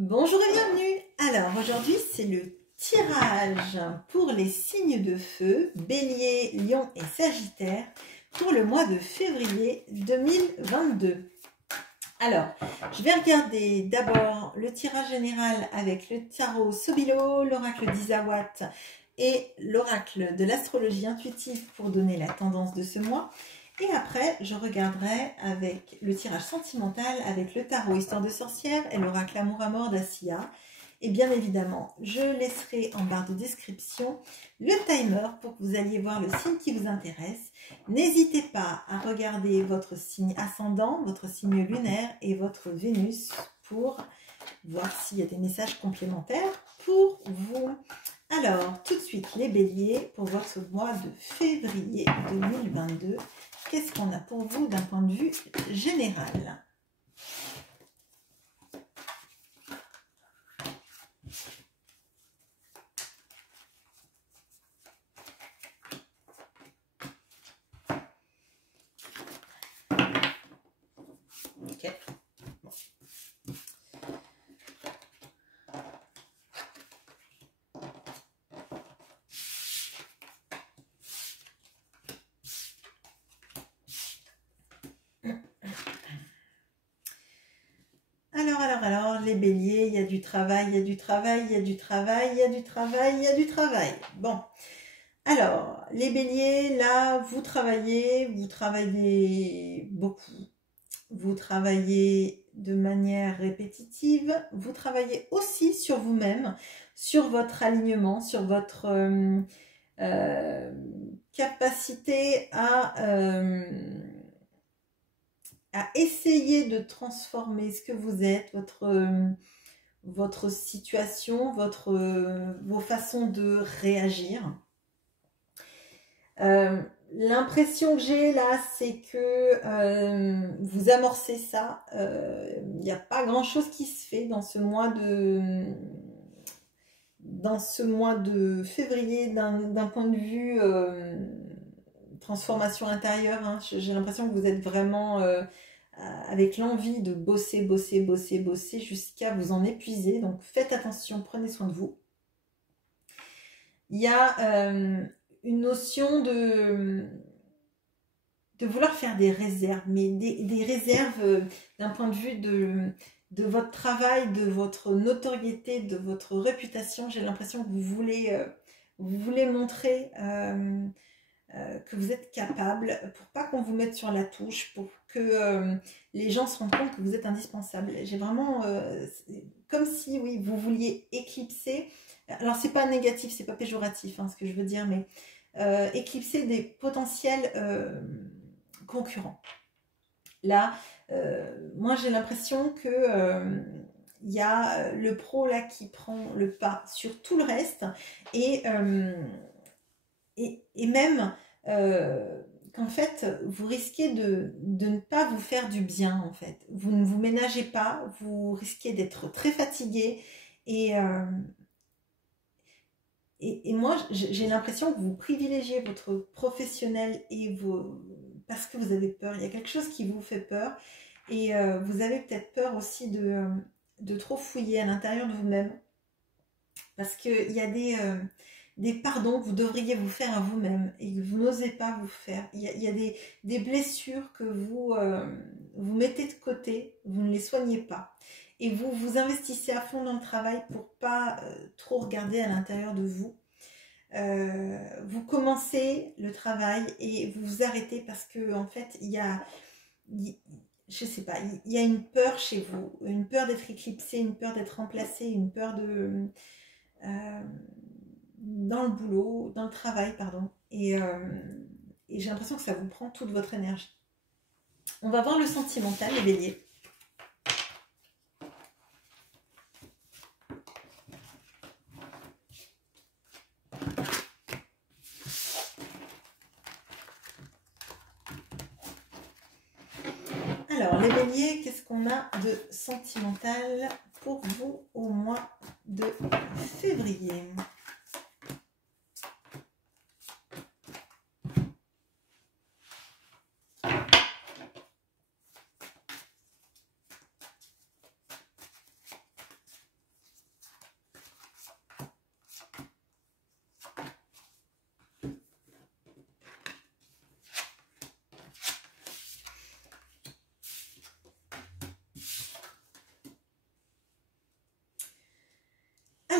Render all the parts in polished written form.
Bonjour et bienvenue. Alors aujourd'hui c'est le tirage pour les signes de feu, Bélier, Lion et Sagittaire pour le mois de février 2022. Alors je vais regarder d'abord le tirage général avec le tarot Sobilo, l'oracle d'Isawat et l'oracle de l'astrologie intuitive pour donner la tendance de ce mois. Et après, je regarderai avec le tirage sentimental, avec le tarot Histoire de sorcière et l'oracle Amour à mort d'Assia. Et bien évidemment, je laisserai en barre de description le timer pour que vous alliez voir le signe qui vous intéresse. N'hésitez pas à regarder votre signe ascendant, votre signe lunaire et votre Vénus pour voir s'il y a des messages complémentaires pour vous. Alors, tout de suite, les béliers, pour votre mois de février 2022. Qu'est-ce qu'on a pour vous d'un point de vue général? Ok. Alors, les béliers, il y a du travail, il y a du travail, il y a du travail, il y a du travail, il y a du travail. Bon, alors, les béliers, là, vous travaillez beaucoup. Vous travaillez de manière répétitive. Vous travaillez aussi sur vous-même, sur votre alignement, sur votre capacité à essayer de transformer ce que vous êtes, votre situation, vos façons de réagir. L'impression que j'ai là, c'est que vous amorcez ça. Il n'y a pas grand-chose qui se fait dans ce mois de février d'un point de vue transformation intérieure. Hein. J'ai l'impression que vous êtes vraiment avec l'envie de bosser jusqu'à vous en épuiser. Donc faites attention, prenez soin de vous. Il y a une notion de vouloir faire des réserves, mais des réserves d'un point de vue de votre travail, de votre notoriété, de votre réputation. J'ai l'impression que vous voulez montrer que vous êtes capable, pour pas qu'on vous mette sur la touche, pour que les gens se rendent compte que vous êtes indispensable. J'ai vraiment comme si, oui, vous vouliez éclipser. Alors c'est pas négatif, c'est pas péjoratif, hein, ce que je veux dire, mais éclipser des potentiels concurrents. Là, moi j'ai l'impression que il y a le pro là qui prend le pas sur tout le reste et même qu'en fait vous risquez de ne pas vous faire du bien. En fait, vous ne vous ménagez pas, vous risquez d'être très fatigué et moi j'ai l'impression que vous privilégiez votre professionnel parce que vous avez peur. Il y a quelque chose qui vous fait peur et vous avez peut-être peur aussi de trop fouiller à l'intérieur de vous-même, parce qu'il y a des pardons que vous devriez vous faire à vous-même et que vous n'osez pas vous faire. Il y a des blessures que vous mettez de côté, vous ne les soignez pas. Et vous vous investissez à fond dans le travail pour pas trop regarder à l'intérieur de vous. Vous commencez le travail et vous vous arrêtez parce que en fait je sais pas, il y a une peur chez vous, une peur d'être éclipsé, une peur d'être remplacé, une peur dans le boulot, dans le travail, pardon. Et j'ai l'impression que ça vous prend toute votre énergie. On va voir le sentimental, les béliers. Alors, les béliers, qu'est-ce qu'on a de sentimental pour vous au mois de février?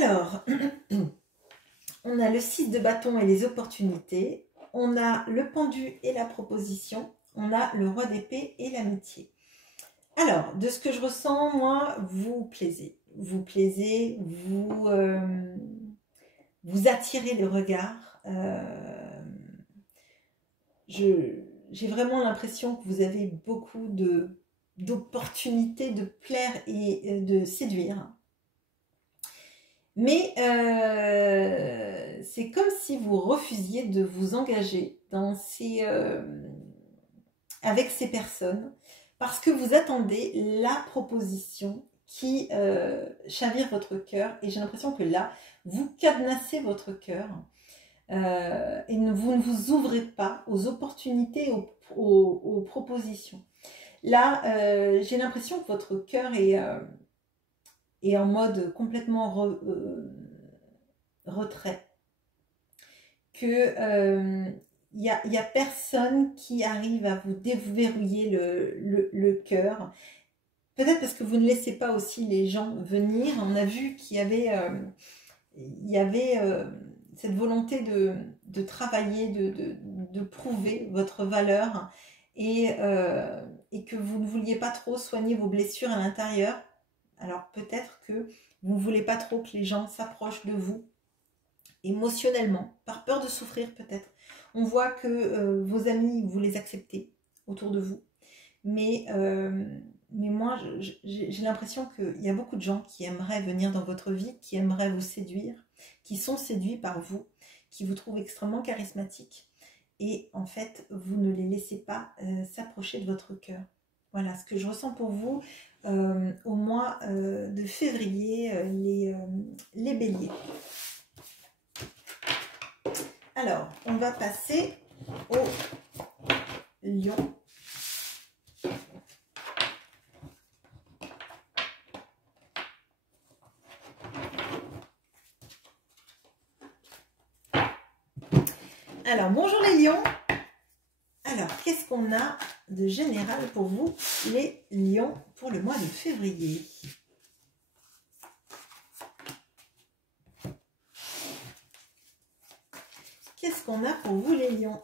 Alors, on a le 6 de bâton et les opportunités. On a le pendu et la proposition. On a le roi d'épée et l'amitié. Alors, de ce que je ressens, moi, vous plaisez. Vous plaisez, vous attirez le regard. J'ai vraiment l'impression que vous avez beaucoup d'opportunités de plaire et de séduire. Mais c'est comme si vous refusiez de vous engager dans avec ces personnes parce que vous attendez la proposition qui chavire votre cœur. Et j'ai l'impression que là, vous cadenassez votre cœur et vous ne vous ouvrez pas aux opportunités, aux propositions. Là, j'ai l'impression que votre cœur est en mode complètement retrait. Que il y a personne qui arrive à vous déverrouiller le cœur. Peut-être parce que vous ne laissez pas aussi les gens venir. On a vu qu'il y avait cette volonté de travailler, de prouver votre valeur et que vous ne vouliez pas trop soigner vos blessures à l'intérieur. Alors peut-être que vous ne voulez pas trop que les gens s'approchent de vous émotionnellement, par peur de souffrir peut-être. On voit que vos amis, vous les acceptez autour de vous. Mais moi, j'ai l'impression qu'il y a beaucoup de gens qui aimeraient venir dans votre vie, qui aimeraient vous séduire, qui sont séduits par vous, qui vous trouvent extrêmement charismatique. Et en fait, vous ne les laissez pas s'approcher de votre cœur. Voilà ce que je ressens pour vous au mois de février, les béliers. Alors, on va passer au lion. Alors, bonjour les lions. Alors, qu'est-ce qu'on a de général pour vous, les lions, pour le mois de février? Qu'est-ce qu'on a pour vous, les lions?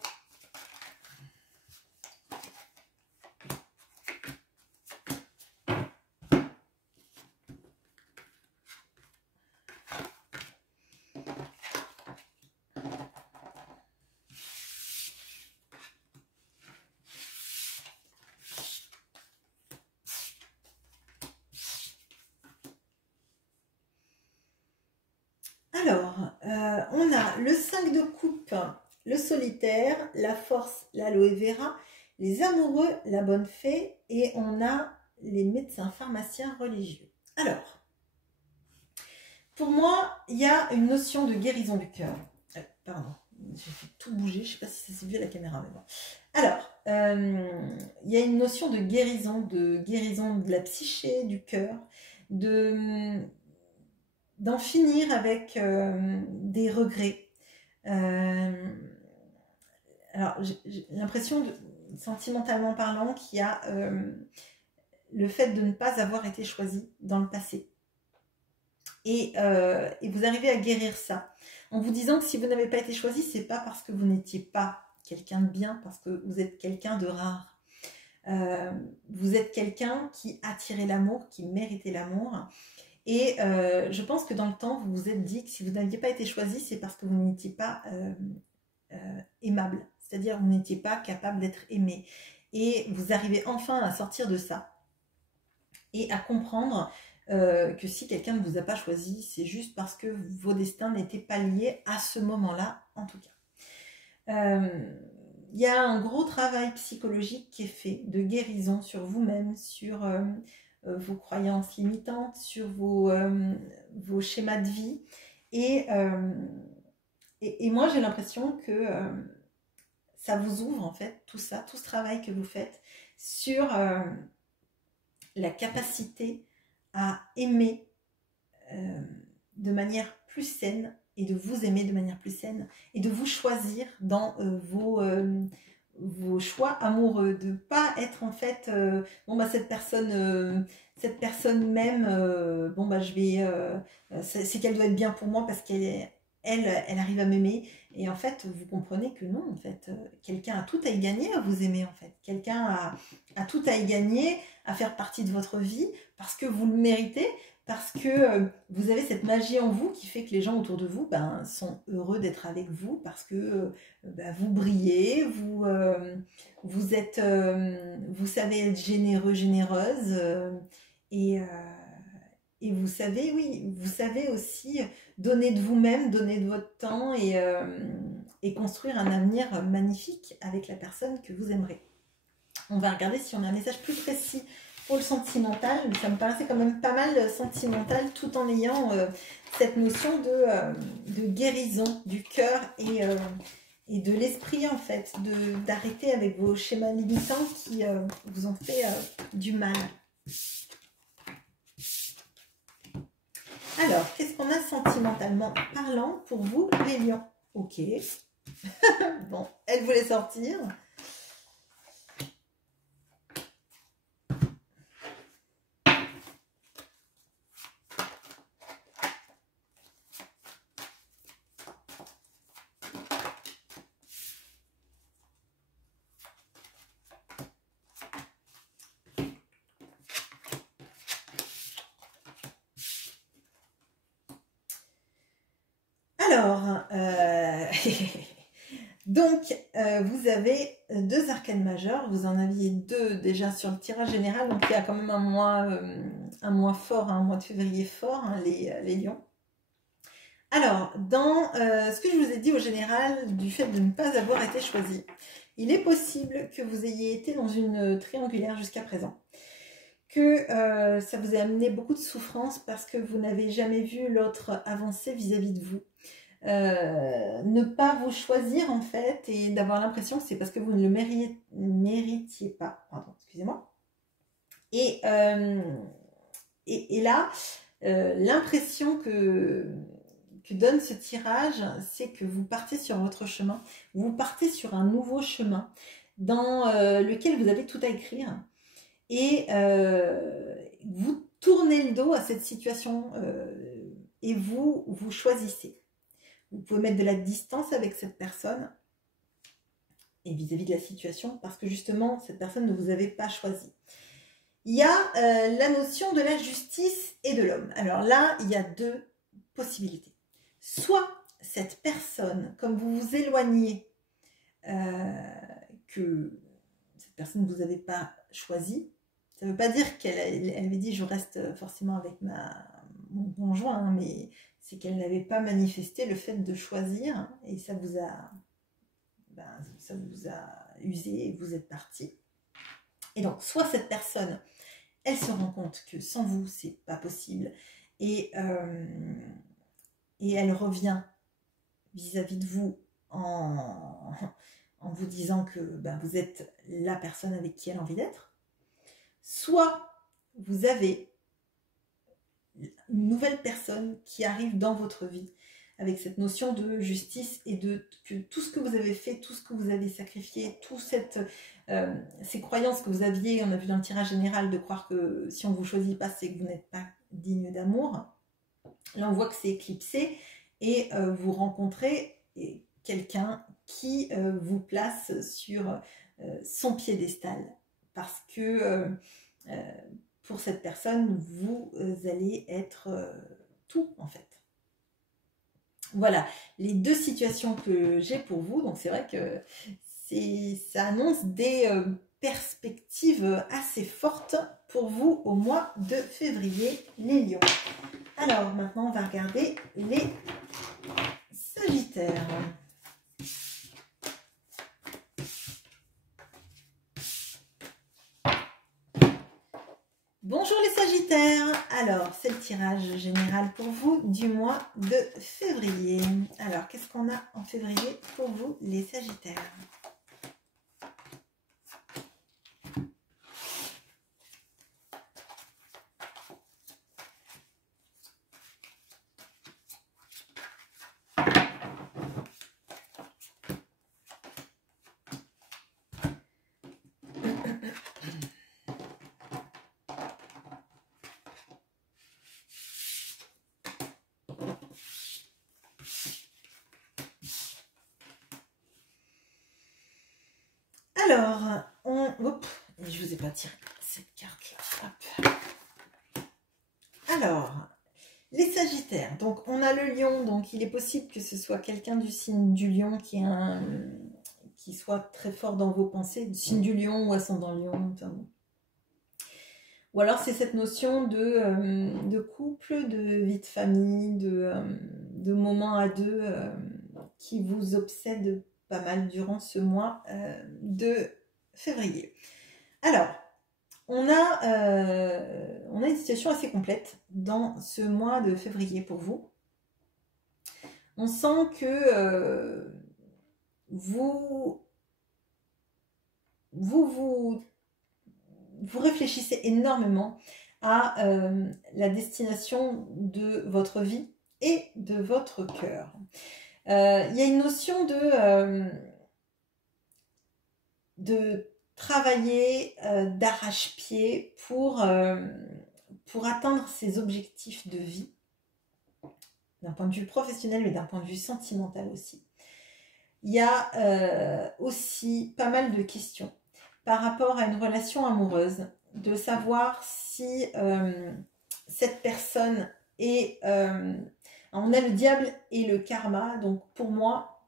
Alors, on a le 5 de coupe, le solitaire, la force, l'aloe vera, les amoureux, la bonne fée, et on a les médecins pharmaciens religieux. Alors, pour moi, il y a une notion de guérison du cœur. Pardon, j'ai fait tout bouger, je ne sais pas si ça s'est vu à la caméra, mais bon. Alors, il y a une notion de guérison de la psyché, du cœur, d'en finir avec des regrets. Alors, j'ai l'impression, sentimentalement parlant, qu'il y a le fait de ne pas avoir été choisi dans le passé. Et vous arrivez à guérir ça en vous disant que si vous n'avez pas été choisi, c'est pas parce que vous n'étiez pas quelqu'un de bien, parce que vous êtes quelqu'un de rare. Vous êtes quelqu'un qui attirait l'amour, qui méritait l'amour. Et je pense que dans le temps, vous vous êtes dit que si vous n'aviez pas été choisi, c'est parce que vous n'étiez pas aimable. C'est-à-dire vous n'étiez pas capable d'être aimé. Et vous arrivez enfin à sortir de ça et à comprendre que si quelqu'un ne vous a pas choisi, c'est juste parce que vos destins n'étaient pas liés à ce moment-là, en tout cas. Il y a un gros travail psychologique qui est fait de guérison sur vous-même, sur vos croyances limitantes, sur vos schémas de vie. Et moi, j'ai l'impression que ça vous ouvre, en fait, tout ça, tout ce travail que vous faites sur la capacité à aimer de manière plus saine et de vous aimer de manière plus saine et de vous choisir dans vos choix amoureux, de pas être en fait bon bah cette personne même bon bah je vais c'est qu'elle doit être bien pour moi parce elle arrive à m'aimer et en fait vous comprenez que non en fait quelqu'un a tout à y gagner à vous aimer en fait quelqu'un a tout à y gagner à faire partie de votre vie parce que vous le méritez parce que vous avez cette magie en vous qui fait que les gens autour de vous ben, sont heureux d'être avec vous parce que ben, vous brillez, vous savez être généreux, généreuse et, euh, et vous savez, oui, vous savez aussi donner de vous-même, donner de votre temps et construire un avenir magnifique avec la personne que vous aimerez. On va regarder si on a un message plus précis pour le sentimental, mais ça me paraissait quand même pas mal sentimental tout en ayant cette notion de guérison du cœur et de l'esprit en fait, d'arrêter avec vos schémas limitants qui vous ont fait du mal. Alors, qu'est-ce qu'on a sentimentalement parlant pour vous, les lions? Ok. Bon, elle voulait sortir. Alors, donc, vous avez deux arcanes majeures. Vous en aviez deux déjà sur le tirage général. Donc, il y a quand même un mois fort, un mois de février fort, hein, les lions. Alors, dans ce que je vous ai dit au général, du fait de ne pas avoir été choisi, il est possible que vous ayez été dans une triangulaire jusqu'à présent. Que ça vous a amené beaucoup de souffrance parce que vous n'avez jamais vu l'autre avancer vis-à-vis de vous. Ne pas vous choisir en fait et d'avoir l'impression que c'est parce que vous ne le méritiez pas. Pardon, excusez-moi. Et là, l'impression que donne ce tirage, c'est que vous partez sur votre chemin, vous partez sur un nouveau chemin dans lequel vous avez tout à écrire et vous tournez le dos à cette situation et vous choisissez. Vous pouvez mettre de la distance avec cette personne et vis-à-vis de la situation parce que justement, cette personne ne vous avait pas choisi. Il y a la notion de la justice et de l'homme. Alors là, il y a deux possibilités. Soit cette personne, comme vous vous éloignez, que cette personne ne vous avait pas choisi, ça ne veut pas dire qu'elle avait dit je reste forcément avec mon conjoint, hein, mais c'est qu'elle n'avait pas manifesté le fait de choisir hein, et ça vous a usé et vous êtes parti. Et donc, soit cette personne, elle se rend compte que sans vous, c'est pas possible et elle revient vis-à-vis de vous en vous disant que ben, vous êtes la personne avec qui elle a envie d'être. Soit vous avez une nouvelle personne qui arrive dans votre vie avec cette notion de justice et que tout ce que vous avez fait, tout ce que vous avez sacrifié, toutes ces croyances que vous aviez, on a vu dans le tirage général de croire que si on ne vous choisit pas, c'est que vous n'êtes pas digne d'amour. Là, on voit que c'est éclipsé et vous rencontrez quelqu'un qui vous place sur son piédestal parce que pour cette personne, vous allez être tout en fait. Voilà, les deux situations que j'ai pour vous. Donc c'est vrai que ça annonce des perspectives assez fortes pour vous au mois de février, les lions. Alors maintenant, on va regarder les sagittaires. Bonjour les sagittaires, alors c'est le tirage général pour vous du mois de février. Alors qu'est-ce qu'on a en février pour vous les sagittaires? Alors, Hop, je vous ai pas tiré cette carte-là. Alors, les Sagittaires. Donc, on a le Lion. Donc, il est possible que ce soit quelqu'un du signe du Lion qui soit très fort dans vos pensées, du signe du Lion ou ascendant Lion. Enfin, bon. Ou alors, c'est cette notion de couple, de vie de famille, de moments à deux qui vous obsède pas mal durant ce mois de février. Alors, on a une situation assez complète dans ce mois de février pour vous. On sent que vous réfléchissez énormément à la destination de votre vie et de votre cœur. Il y a une notion de travailler d'arrache-pied pour atteindre ses objectifs de vie, d'un point de vue professionnel, mais d'un point de vue sentimental aussi. Il y a aussi pas mal de questions par rapport à une relation amoureuse, de savoir si cette personne est... on a le diable et le karma, donc pour moi,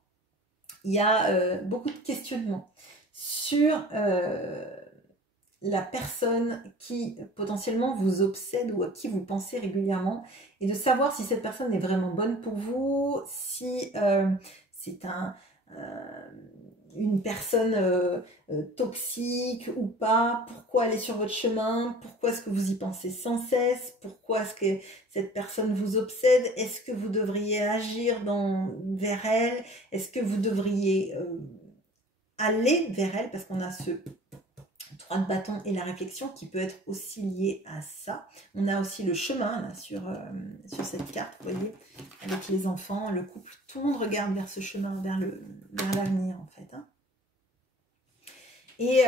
il y a beaucoup de questionnements sur la personne qui potentiellement vous obsède ou à qui vous pensez régulièrement, et de savoir si cette personne est vraiment bonne pour vous, si c'est une personne toxique ou pas, pourquoi elle est sur votre chemin, pourquoi est-ce que vous y pensez sans cesse, pourquoi est-ce que cette personne vous obsède, est-ce que vous devriez agir vers elle, est-ce que vous devriez aller vers elle, parce qu'on a ce 3 de bâton et la réflexion qui peut être aussi liée à ça. On a aussi le chemin là, sur cette carte, vous voyez, avec les enfants, le couple, tout le monde regarde vers ce chemin, vers l'avenir en fait. Hein. Et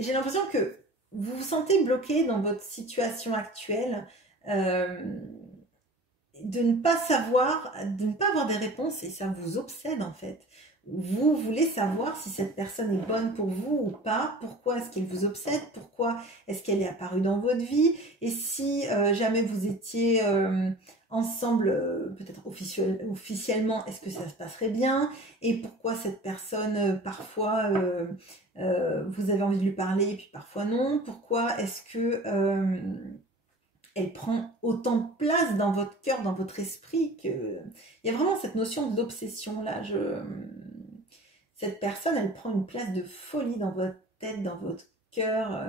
j'ai l'impression que vous vous sentez bloqué dans votre situation actuelle, de ne pas savoir, de ne pas avoir des réponses, et ça vous obsède en fait. Vous voulez savoir si cette personne est bonne pour vous ou pas, pourquoi est-ce qu'elle vous obsède, pourquoi est-ce qu'elle est apparue dans votre vie, et si jamais vous étiez ensemble, peut-être officiellement, est-ce que ça se passerait bien, et pourquoi cette personne, parfois, vous avez envie de lui parler, et puis parfois non, pourquoi est-ce que elle prend autant de place dans votre cœur, dans votre esprit, que il y a vraiment cette notion d'obsession là. Cette personne, elle prend une place de folie dans votre tête, dans votre cœur.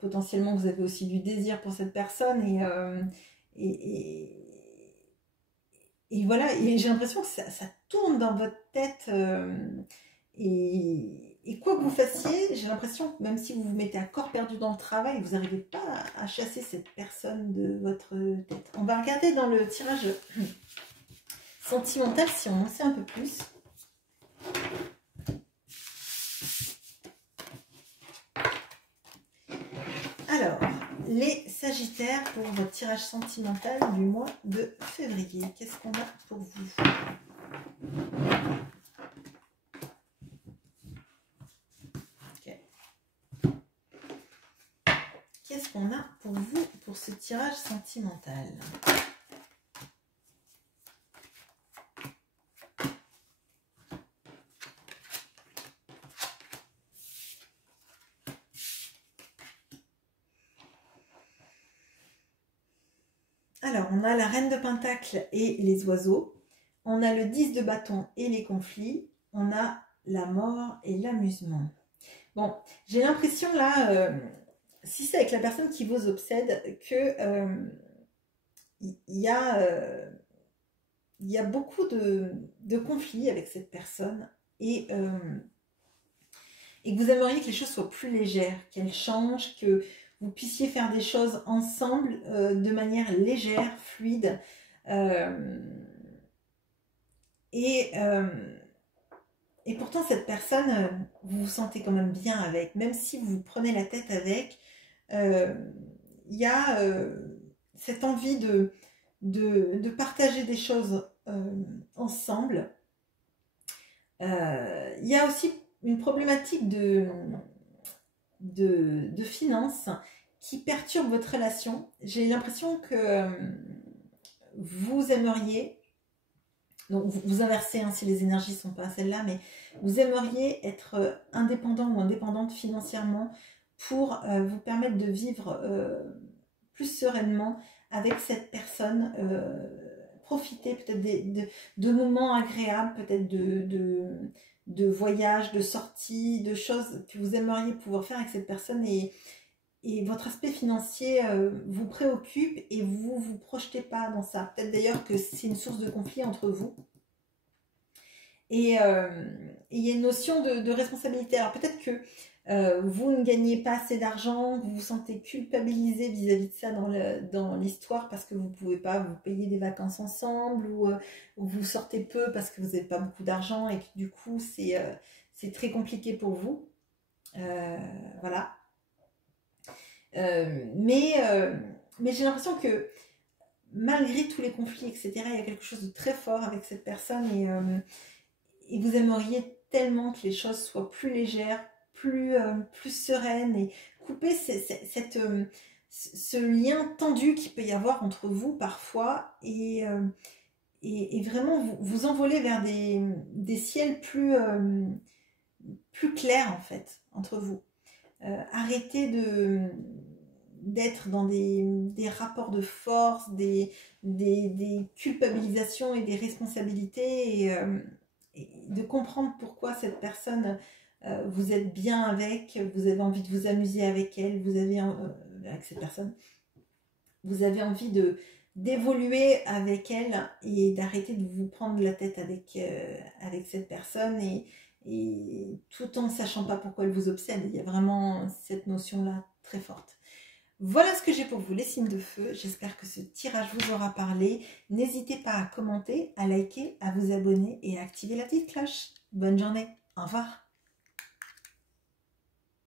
Potentiellement, vous avez aussi du désir pour cette personne, et voilà. Et j'ai l'impression que ça tourne dans votre tête. Et quoi que vous fassiez, j'ai l'impression que même si vous vous mettez à corps perdu dans le travail, vous n'arrivez pas à chasser cette personne de votre tête. On va regarder dans le tirage sentimental si on en sait un peu plus. Alors, les Sagittaires pour votre tirage sentimental du mois de février. Qu'est-ce qu'on a pour vous ? Qu'est-ce qu'on a pour vous pour ce tirage sentimental? Alors, on a la reine de Pentacle et les oiseaux. On a le 10 de bâton et les conflits. On a la mort et l'amusement. Bon, j'ai l'impression là... si c'est avec la personne qui vous obsède, que il y a beaucoup de conflits avec cette personne, et que vous aimeriez que les choses soient plus légères, qu'elles changent, que vous puissiez faire des choses ensemble de manière légère, fluide, et pourtant cette personne, vous vous sentez quand même bien avec, même si vous vous prenez la tête avec. Il y a cette envie de partager des choses ensemble. Il y a aussi une problématique de finances qui perturbe votre relation. J'ai l'impression que vous aimeriez, donc vous inversez hein, si les énergies ne sont pas celles-là, mais vous aimeriez être indépendant ou indépendante financièrement pour vous permettre de vivre plus sereinement avec cette personne, profiter peut-être de moments agréables, peut-être de voyages, de sorties, de choses que vous aimeriez pouvoir faire avec cette personne et votre aspect financier vous préoccupe et vous vous projetez pas dans ça. Peut-être d'ailleurs que c'est une source de conflit entre vous. Et il y a une notion de responsabilité. Alors peut-être que vous ne gagnez pas assez d'argent, vous vous sentez culpabilisé vis-à-vis de ça dans l'histoire parce que vous ne pouvez pas vous payer des vacances ensemble ou vous sortez peu parce que vous n'avez pas beaucoup d'argent et que du coup c'est très compliqué pour vous. Voilà. Mais j'ai l'impression que malgré tous les conflits, etc., il y a quelque chose de très fort avec cette personne et vous aimeriez tellement que les choses soient plus légères, plus sereines et couper ce lien tendu qu'il peut y avoir entre vous parfois et vraiment vous envoler vers des ciels plus clairs en fait entre vous. Arrêtez d'être dans des rapports de force, des culpabilisations et des responsabilités et de comprendre pourquoi cette personne, vous êtes bien avec, vous avez envie de vous amuser avec elle, vous avez avec cette personne, vous avez envie d'évoluer avec elle et d'arrêter de vous prendre la tête avec cette personne et tout en ne sachant pas pourquoi elle vous obsède. Il y a vraiment cette notion-là très forte. Voilà ce que j'ai pour vous, les signes de feu. J'espère que ce tirage vous aura parlé. N'hésitez pas à commenter, à liker, à vous abonner et à activer la petite cloche. Bonne journée. Au revoir.